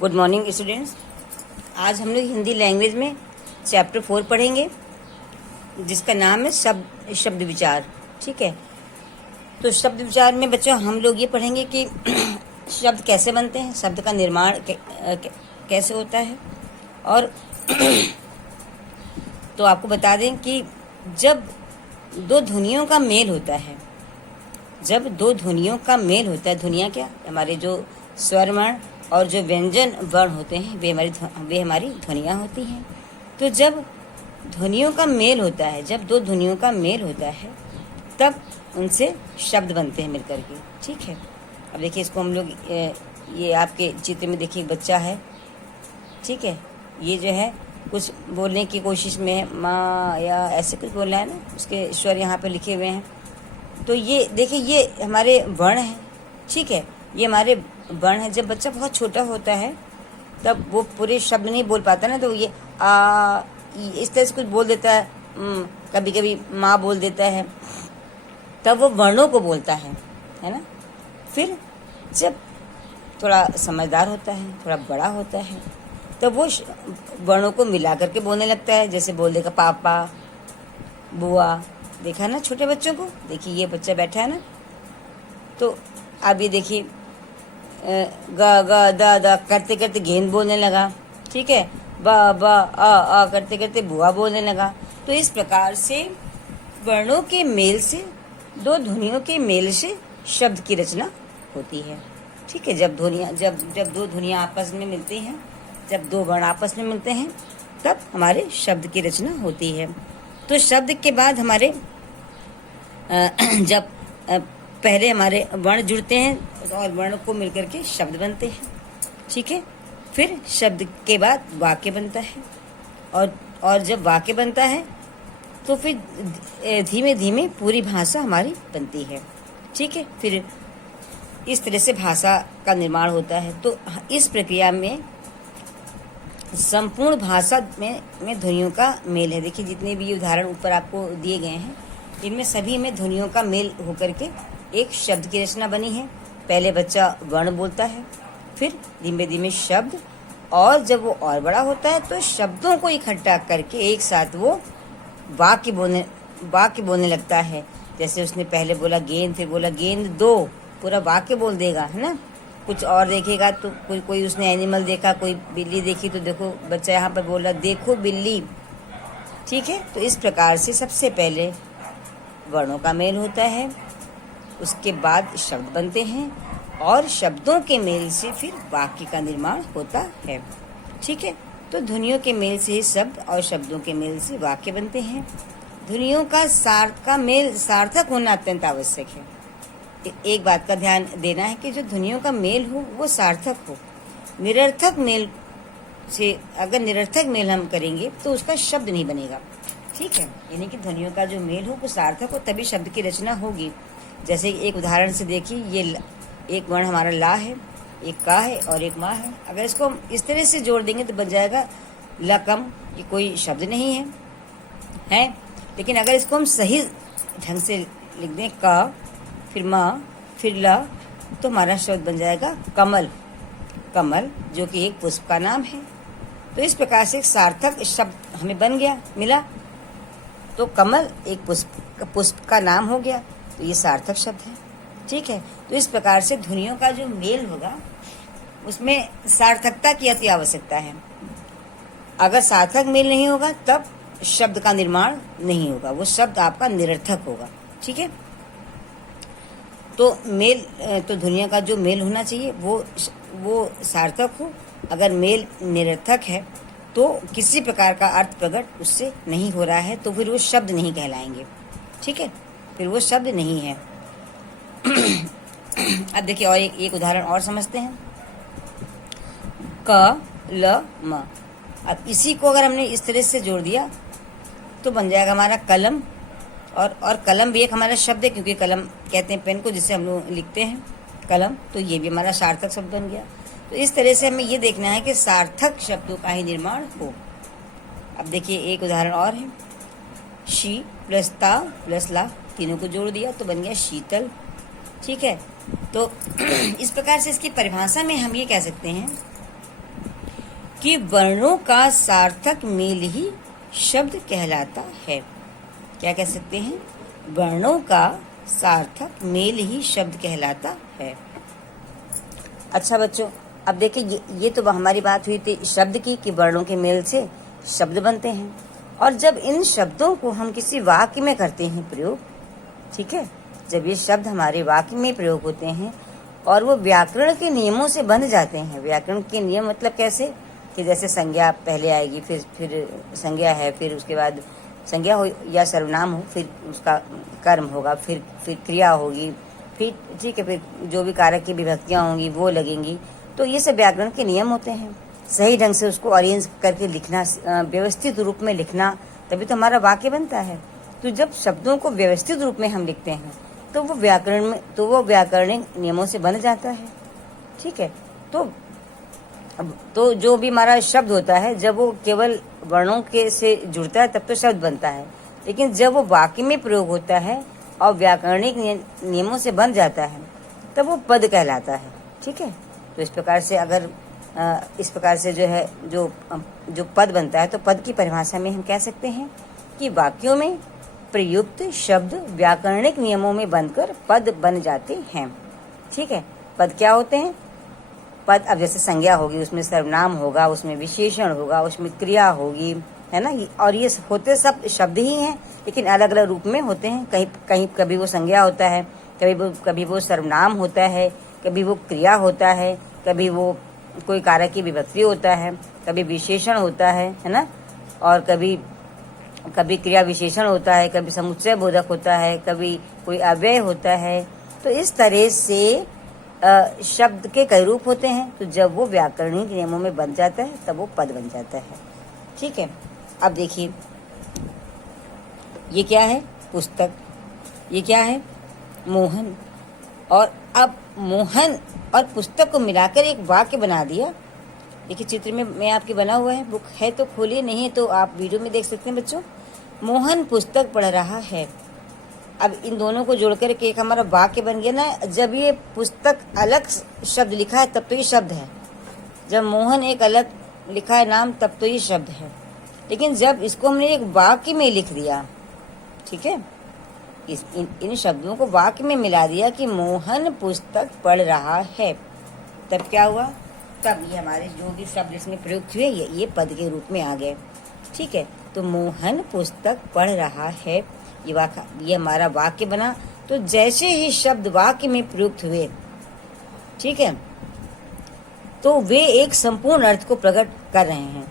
Good morning students. आज हम लोग हिंदी लैंग्वेज में चैप्टर 4 पढ़ेंगे जिसका नाम है शब्द विचार। ठीक है, तो शब्द विचार में बच्चों हम लोग ये पढ़ेंगे कि शब्द कैसे बनते हैं, शब्द का निर्माण कैसे होता है। और तो आपको बता दें कि जब दो ध्वनियों का मेल होता है, जब दो ध्वनियों का मेल होता है, ध्वनियाँ क्या, हमारे जो स्वर वर्ण और जो व्यंजन वर्ण होते हैं वे हमारी ध्वनियाँ होती हैं। तो जब ध्वनियों का मेल होता है, जब दो ध्वनियों का मेल होता है, तब उनसे शब्द बनते हैं मिलकर के। ठीक है, अब देखिए इसको हम लोग ये आपके चित्र में देखिए बच्चा है। ठीक है, ये जो है कुछ बोलने की कोशिश में है, माँ या ऐसे कुछ बोल रहा है ना, उसके स्वर यहाँ पे लिखे हुए हैं। तो ये देखिए ये हमारे वर्ण हैं। ठीक है, ये हमारे वर्ण है। जब बच्चा बहुत छोटा होता है तब वो पूरे शब्द नहीं बोल पाता ना, तो ये इस तरह से कुछ बोल देता है, कभी कभी माँ बोल देता है, तब वो वर्णों को बोलता है ना। फिर जब थोड़ा समझदार होता है, थोड़ा बड़ा होता है, तब वो वर्णों को मिला करके बोलने लगता है। जैसे बोल देगा पापा, बुआ। देखा ना छोटे बच्चों को, देखिए ये बच्चा बैठा है ना, तो अब ये देखिए ग ग द द करते करते गेंद बोलने लगा। ठीक है, ब ब अ करते करते बुआ बोलने लगा। तो इस प्रकार से वर्णों के मेल से, दो ध्वनियों के मेल से शब्द की रचना होती है। ठीक है, जब दो ध्वनियाँ आपस में मिलती हैं, जब दो वर्ण आपस में मिलते हैं, तब हमारे शब्द की रचना होती है। तो शब्द के बाद हमारे जब पहले हमारे वर्ण जुड़ते हैं और वर्ण को मिलकर के शब्द बनते हैं। ठीक है, फिर शब्द के बाद वाक्य बनता है, और जब वाक्य बनता है तो फिर धीमे धीमे पूरी भाषा हमारी बनती है। ठीक है, फिर इस तरह से भाषा का निर्माण होता है। तो इस प्रक्रिया में संपूर्ण भाषा में ध्वनियों का मेल है। देखिए जितने भी उदाहरण ऊपर आपको दिए गए हैं, इनमें सभी में ध्वनियों का मेल होकर के एक शब्द की रचना बनी है। पहले बच्चा वर्ण बोलता है, फिर धीमे धीमे शब्द, और जब वो और बड़ा होता है तो शब्दों को इकट्ठा करके एक साथ वो वाक्य बोलने लगता है। जैसे उसने पहले बोला गेंद, फिर बोला गेंद दो, पूरा वाक्य बोल देगा, है ना। कुछ और देखेगा तो कोई उसने एनिमल देखा, कोई बिल्ली देखी, तो देखो बच्चा यहाँ पर बोला देखो बिल्ली। ठीक है, तो इस प्रकार से सबसे पहले वर्णों का मेल होता है, उसके बाद शब्द बनते हैं, और शब्दों के मेल से फिर वाक्य का निर्माण होता है। ठीक है, तो ध्वनियों के मेल से ही शब्द और शब्दों के मेल से वाक्य बनते हैं। ध्वनियों का मेल सार्थक होना अत्यंत आवश्यक है। एक बात का ध्यान देना है कि जो ध्वनियों का मेल हो वो सार्थक हो। निरर्थक मेल से, अगर निरर्थक मेल हम करेंगे तो उसका शब्द नहीं बनेगा। ठीक है, यानी कि ध्वनियों का जो मेल हो वो सार्थक हो, तभी शब्द की रचना होगी। जैसे एक उदाहरण से देखिए, ये एक वर्ण हमारा ला है, एक का है और एक माँ है। अगर इसको हम इस तरह से जोड़ देंगे तो बन जाएगा लकम। ये कोई शब्द नहीं है। लेकिन अगर इसको हम सही ढंग से लिख दें, का फिर माँ फिर ला, तो हमारा शब्द बन जाएगा कमल। कमल जो कि एक पुष्प का नाम है। तो इस प्रकार से एक सार्थक शब्द हमें बन गया, मिला। तो कमल एक पुष्प का नाम हो गया, तो ये सार्थक शब्द है। ठीक है, तो इस प्रकार से ध्वनियों का जो मेल होगा उसमें सार्थकता की अति आवश्यकता है। अगर सार्थक मेल नहीं होगा तब शब्द का निर्माण नहीं होगा, वो शब्द आपका निरर्थक होगा। ठीक है, तो ध्वनियों का जो मेल होना चाहिए वो सार्थक हो। अगर मेल निरर्थक है तो किसी प्रकार का अर्थ प्रकट उससे नहीं हो रहा है, तो फिर वो शब्द नहीं कहलाएंगे। ठीक है, फिर वो शब्द नहीं है। अब देखिए और एक उदाहरण और समझते हैं, क ल म। अब इसी को अगर हमने इस तरह से जोड़ दिया तो बन जाएगा हमारा कलम। और कलम भी एक हमारा शब्द है, क्योंकि कलम कहते हैं पेन को जिससे हम लोग लिखते हैं, कलम। तो ये भी हमारा सार्थक शब्द बन गया। तो इस तरह से हमें ये देखना है कि सार्थक शब्दों का ही निर्माण हो। अब देखिए एक उदाहरण और है, शी प्लस ता प्लस ला, तीनों को जोड़ दिया तो बन गया शीतल। ठीक है, तो इस प्रकार से इसकी परिभाषा में हम ये कह सकते हैं कि वर्णों का सार्थक मेल ही शब्द कहलाता है। क्या कह सकते हैं? वर्णों का सार्थक मेल ही शब्द कहलाता है। अच्छा बच्चों, अब देखिए ये तो हमारी बात हुई थी शब्द की कि वर्णों के मेल से शब्द बनते हैं, और जब इन शब्दों को हम किसी वाक्य में करते हैं प्रयोग, ठीक है, जब ये शब्द हमारे वाक्य में प्रयोग होते हैं और वो व्याकरण के नियमों से बन जाते हैं। व्याकरण के नियम मतलब कैसे कि जैसे संज्ञा पहले आएगी, फिर संज्ञा है, फिर उसके बाद संज्ञा हो या सर्वनाम हो, फिर उसका कर्म होगा, फिर क्रिया होगी, फिर ठीक है, फिर जो भी कारक की विभक्तियाँ होंगी वो लगेंगी। तो ये सब व्याकरण के नियम होते हैं। सही ढंग से उसको अरेंज करके लिखना, व्यवस्थित रूप में लिखना, तभी तो हमारा वाक्य बनता है। तो जब शब्दों को व्यवस्थित रूप में हम लिखते हैं तो वो व्याकरणिक नियमों से बन जाता है। ठीक है, तो जो भी हमारा शब्द होता है जब वो केवल वर्णों के से जुड़ता है तब तो शब्द बनता है, लेकिन जब वो वाक्य में प्रयोग होता है और व्याकरणिक नियमों से बन जाता है तब वो पद कहलाता है। ठीक है, तो इस प्रकार से जो पद बनता है, तो पद की परिभाषा में हम कह सकते हैं कि वाक्यों में प्रयुक्त शब्द व्याकरणिक नियमों में बनकर पद बन जाते हैं। ठीक है, पद क्या होते हैं? पद अब जैसे संज्ञा होगी, उसमें सर्वनाम होगा, उसमें विशेषण होगा, उसमें क्रिया होगी, है ना, और ये होते सब शब्द ही हैं, लेकिन अलग अलग रूप में होते हैं। कभी वो संज्ञा होता है, कभी वो सर्वनाम होता है, कभी वो क्रिया होता है, कभी वो कोई कारक की विभक्ति होता है, कभी विशेषण होता है ना, और कभी क्रिया विशेषण होता है, कभी समुच्चय बोधक होता है, कभी कोई अव्यय होता है। तो इस तरह से शब्द के कई रूप होते हैं। तो जब वो व्याकरणिक नियमों में बन जाता है तब वो पद बन जाता है। ठीक है, अब देखिए ये क्या है? पुस्तक। ये क्या है? मोहन। और अब मोहन और पुस्तक को मिलाकर एक वाक्य बना दिया। देखिए चित्र में आपके बना हुआ है, बुक है तो खोलिए, नहीं है तो आप वीडियो में देख सकते हैं बच्चों। मोहन पुस्तक पढ़ रहा है। अब इन दोनों को जोड़कर के एक हमारा वाक्य बन गया ना। जब ये पुस्तक अलग शब्द लिखा है तब तो ये शब्द है, जब मोहन एक अलग लिखा है नाम तब तो ये शब्द है, लेकिन जब इसको हमने एक वाक्य में लिख दिया, ठीक है, इन शब्दों को वाक्य में मिला दिया कि मोहन पुस्तक पढ़ रहा है, तब क्या हुआ? तब ये हमारे जो भी शब्द इसमें प्रयुक्त हुए ये पद के रूप में आ गए। ठीक है, तो मोहन पुस्तक पढ़ रहा है, ये हमारा वाक्य बना। तो जैसे ही शब्द वाक्य में प्रयुक्त हुए, ठीक है, तो वे एक संपूर्ण अर्थ को प्रकट कर रहे हैं।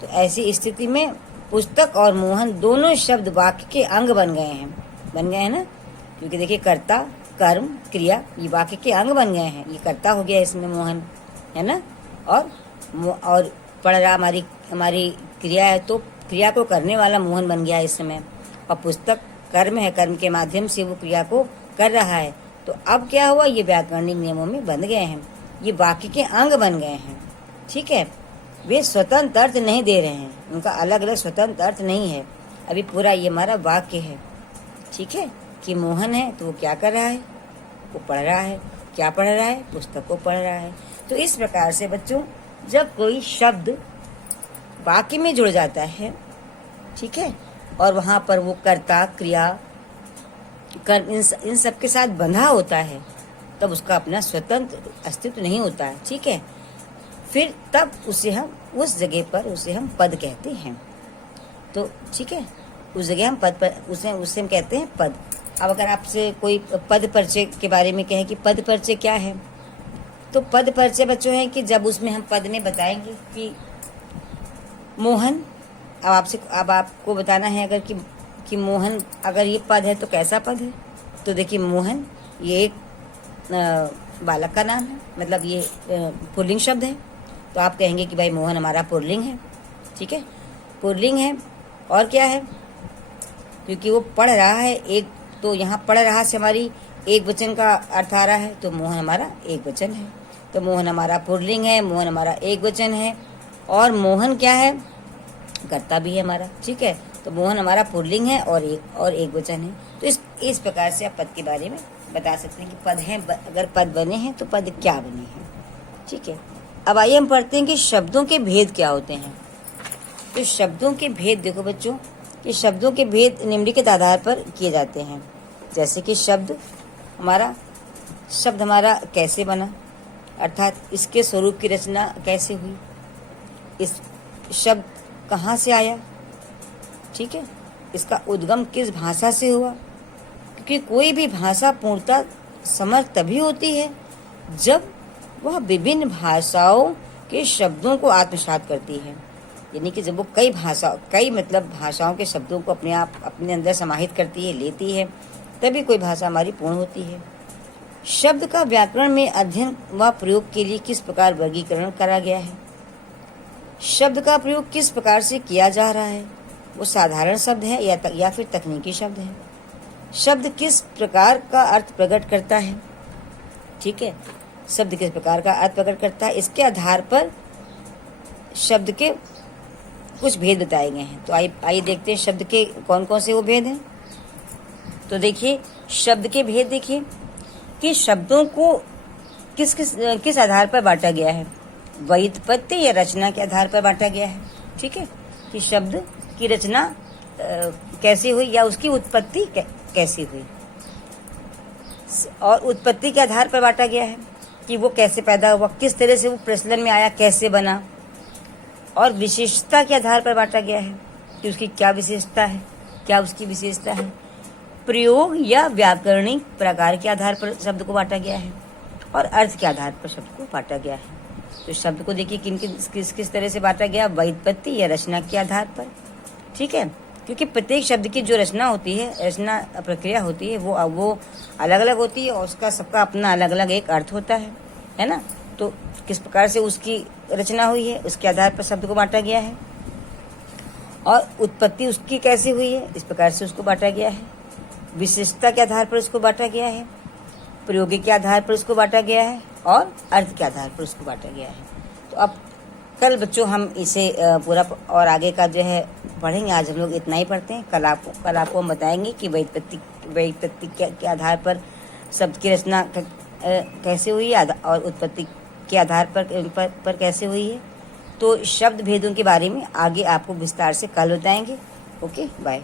तो ऐसी स्थिति में पुस्तक और मोहन दोनों शब्द वाक्य के अंग बन गए हैं ना, क्योंकि देखिए कर्ता, कर्म, क्रिया, ये वाक्य के अंग बन गए हैं। ये कर्ता हो गया इसमें मोहन, है ना, और पढ़ रहा हमारी क्रिया है, तो क्रिया को करने वाला मोहन बन गया इस समय। और पुस्तक कर्म है, कर्म के माध्यम से वो क्रिया को कर रहा है। तो अब क्या हुआ? ये व्याकरणिक नियमों में बन गए हैं, ये वाक्य के अंग बन गए हैं। ठीक है, वे स्वतंत्र अर्थ नहीं दे रहे हैं, उनका अलग अलग स्वतंत्र अर्थ नहीं है। अभी पूरा ये हमारा वाक्य है, ठीक है, कि मोहन है तो वो क्या कर रहा है? वो पढ़ रहा है। क्या पढ़ रहा है? पुस्तक को पढ़ रहा है। तो इस प्रकार से बच्चों, जब कोई शब्द वाक्य में जुड़ जाता है, ठीक है, और वहाँ पर वो कर्ता, क्रिया, कर्म इन सब के साथ बंधा होता है, तब उसका अपना स्वतंत्र अस्तित्व नहीं होता है। ठीक है, फिर तब उस जगह पर उसे हम पद कहते हैं। तो ठीक है, उस जगह हम पद पर उसे हम कहते हैं पद। अब अगर आपसे कोई पद परिचय के बारे में कहे कि पद परिचय क्या है, तो पद परिचय बच्चों है कि जब उसमें हम पद में बताएंगे कि मोहन, अब आपको बताना है अगर कि मोहन अगर ये पद है तो कैसा पद है। तो देखिए मोहन ये एक बालक का नाम है, मतलब ये पुल्लिंग शब्द है। तो आप कहेंगे कि भाई मोहन हमारा पुल्लिंग है। ठीक है, पुल्लिंग है। और क्या है? क्योंकि वो पढ़ रहा है, एक तो यहाँ पढ़ रहा से हमारी एक वचन का अर्थ आ रहा है, तो मोहन हमारा एक वचन है। तो मोहन हमारा पुल्लिंग है, मोहन हमारा एक वचन है, और मोहन क्या है? कर्ता भी है हमारा। ठीक है, तो मोहन हमारा पुल्लिंग है और एक वचन है। तो इस प्रकार से आप पद के बारे में बता सकते हैं कि पद हैं, अगर पद बने हैं तो पद क्या बने हैं। ठीक है, अब आइए हम पढ़ते हैं कि शब्दों के भेद क्या होते हैं। तो शब्दों के भेद देखो बच्चों, कि शब्दों के भेद निम्नलिखित आधार पर किए जाते हैं। जैसे कि शब्द हमारा कैसे बना, अर्थात इसके स्वरूप की रचना कैसे हुई, इस शब्द कहाँ से आया, ठीक है, इसका उद्गम किस भाषा से हुआ। क्योंकि कोई भी भाषा पूर्णतः समर्थ तभी होती है जब वह विभिन्न भाषाओं के शब्दों को आत्मसात करती है। यानी कि जब वो कई भाषाओं के शब्दों को अपने अंदर समाहित करती है, लेती है, तभी कोई भाषा हमारी पूर्ण होती है। शब्द का व्याकरण में अध्ययन व प्रयोग के लिए किस प्रकार वर्गीकरण करा गया है। शब्द का प्रयोग किस प्रकार से किया जा रहा है, वो साधारण शब्द है या फिर तकनीकी शब्द है। शब्द किस प्रकार का अर्थ प्रकट करता है, ठीक है, शब्द किस प्रकार का अर्थ प्रकट करता है, इसके आधार पर शब्द के कुछ भेद बताए गए हैं। तो आइए देखते हैं शब्द के कौन कौन से वो भेद हैं। तो देखिए शब्द के भेद, देखिए कि शब्दों को किस आधार पर बांटा गया है। व्युत्पत्ति या रचना के आधार पर बांटा गया है, ठीक है, कि शब्द की रचना कैसे हुई या उसकी उत्पत्ति कैसी हुई, और उत्पत्ति के आधार पर बांटा गया है कि वो कैसे पैदा हुआ, किस तरह से वो प्रचलन में आया, कैसे बना। और विशेषता के आधार पर बांटा गया है कि उसकी क्या विशेषता है, क्या उसकी विशेषता है। प्रयोग या व्याकरणिक प्रकार के आधार पर शब्द को बांटा गया है, और अर्थ के आधार पर शब्द को बांटा गया है। तो शब्द को देखिए किस तरह से बांटा गया, व्युत्पत्ति या रचना के आधार पर, ठीक है, क्योंकि प्रत्येक शब्द की जो रचना होती है, रचना प्रक्रिया होती है, वो अलग अलग होती है और उसका सबका अपना अलग अलग एक अर्थ होता है ना। तो किस प्रकार से उसकी रचना हुई है, उसके आधार पर शब्द को बांटा गया है, और उत्पत्ति उसकी कैसे हुई है, इस प्रकार से उसको बांटा गया है। विशेषता के आधार पर उसको बांटा गया है, प्रयोगी के आधार पर उसको बांटा गया है, और अर्थ के आधार पर उसको बांटा गया है। तो अब कल बच्चों हम इसे पूरा और आगे का जो है पढ़ेंगे। आज हम लोग इतना ही पढ़ते हैं। कल आपको हम बताएंगे कि व्युत्पत्ति के आधार पर शब्द की रचना कैसे हुई है और उत्पत्ति के आधार पर कैसे हुई है। तो शब्द भेदों के बारे में आगे आपको विस्तार से कल बताएंगे। Okay, bye.